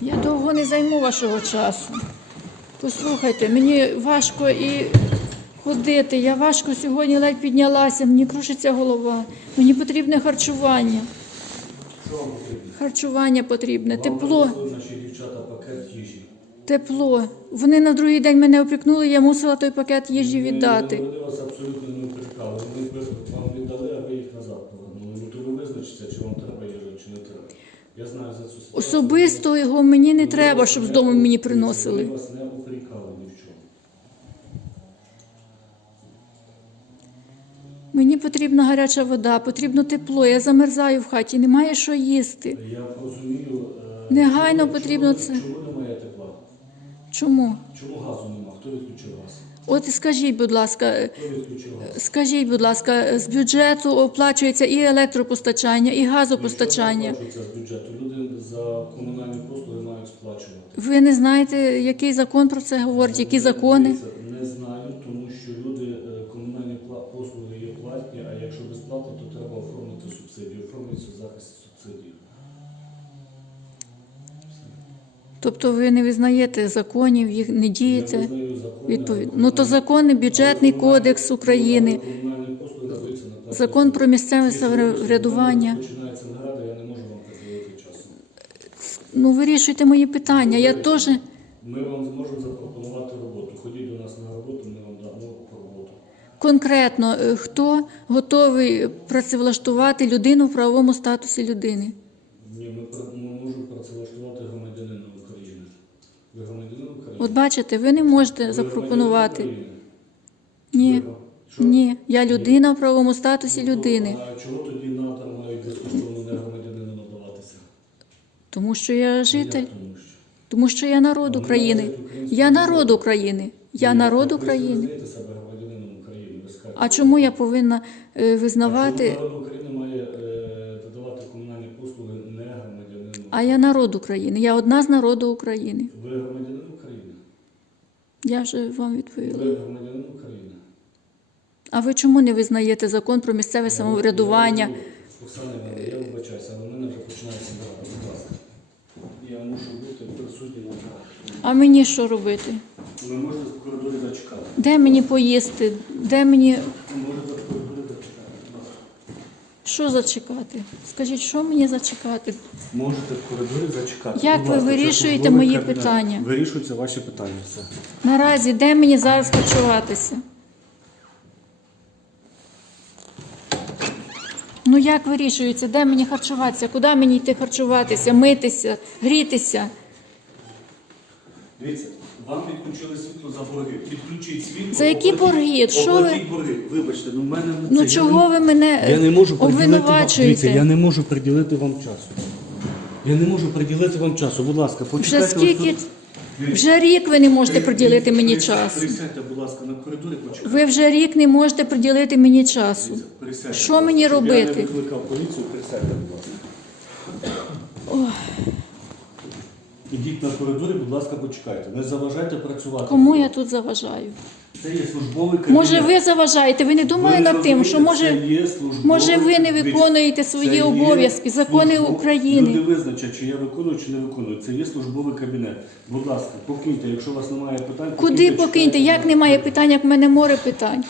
Я довго не займу вашого часу. Послухайте, мені важко і ходити. Я важко сьогодні ледь піднялася, мені крушиться голова. Мені потрібне харчування. Харчування потрібне, тепло, тепло. Вони на другий день мене опікнули, я мусила той пакет їжі віддати. Вони вас абсолютно не оприкали. Вони вам віддали, а ви їх назад повернули. Ну то ви визначиться, чи вам треба їжа, чи не треба. Я знаю за цю ситуацію. Особисто його мені не треба, щоб з дому мені приносили. Вони вас не оприкали ні в чому. Мені потрібна гаряча вода, потрібно тепло. Я замерзаю в хаті, немає що їсти. Я розумію. е, Негайно чому- потрібно це. Чому немає тепла? Чому? Чому газу нема? Хто відключив газ? От скажіть, будь ласка, газ? скажіть, будь ласка, з бюджету оплачується і електропостачання, і газопостачання. З бюджету. Люди за комунальні послуги мають сплачувати. Ви не знаєте, який закон про це говорить, які закони? Не знаю, тому що люди е, комунальні послуги є платні, а якщо безплатно, то треба оформити субсидію. Оформлюється захист субсидії. Тобто ви не визнаєте законів, їх не дієте. Відповідь. Ну то закони, бюджетний кодекс України, закон про місцеве самоврядування. Ну вирішуйте мої питання. Я теж Ми вам зможемо запропонувати роботу. Ходіть до нас на роботу, ми вам дамо роботу. конкретно е, хто готовий працевлаштувати людину в правовому статусі людини. Ні, ми, пр- ми можемо працевлаштувати громадянина України. Ви громадянин України? От бачите, ви не можете Ви запропонувати. громадянин Ні, Ви- що? ні, я людина в правовому статусі людини, А чого тоді надра мають безкоштовно не громадянину надаватися? тому що я житель, Як тому що? тому що я народ А України. Я народ України. Я Ні, народ так Ви України. себе громадянином України, ви. А чому я повинна е, А визнавати? чому А я народ України. Я одна з народу України. Ви громадянин України? Я вже вам відповіла. Ви громадянин України? А ви чому не визнаєте закон про місцеве самоврядування? Оксана я вибачаюся, але в мене вже починається нарада, будь ласка. Я мушу бути присутній на. А мені що робити? Ви можете в коридорі зачекати. Де мені поїсти? Де мені можете в коридорі зачекати. будь ласка. Що зачекати? Скажіть, що мені зачекати? Можете в коридорі зачекати. Як ви вирішуєте мої питання? Вирішуються ваші питання. Все. Наразі де мені зараз харчуватися? Ну як вирішується, де мені харчуватися? Куди мені йти харчуватися, митися, грітися? Дивіться, вам відключили світло за борги. Підключіть світло. За які оплатіть- борги? Що ви- оплатіть борги. Вибачте, ну в мене Ну це, я чого ви мене Я не можу приділити вам, дивіться, обвинувачуєте? я не можу приділити вам часу. Я не можу приділити вам часу. Будь ласка, Вже почекайте. ось скільки тут. Вже рік ви не можете приділити мені Присядьте, час. Присядьте, будь ласка, на коридорі почекайте. Ви вже рік не можете приділити мені часу. Присядьте, Що будь ласка, мені щоб робити? Я не викликав поліцію, присядьте, будь ласка. Ідіть на коридорі, будь ласка, почекайте. Не заважайте працювати. Кому я тут заважаю? Це є службовий кабінет. Може, ви заважаєте? Ви не думали Ви над тим, що розумієте, може, це є службовий може ви не кабінет. виконуєте Це свої є обов'язки, закони України? Люди визначать, чи я виконую, чи не виконую. Це є службовий кабінет. Будь ласка, покиньте, якщо у вас немає питань. Куди покиньте, покиньте? Як немає питань, як в мене море питань?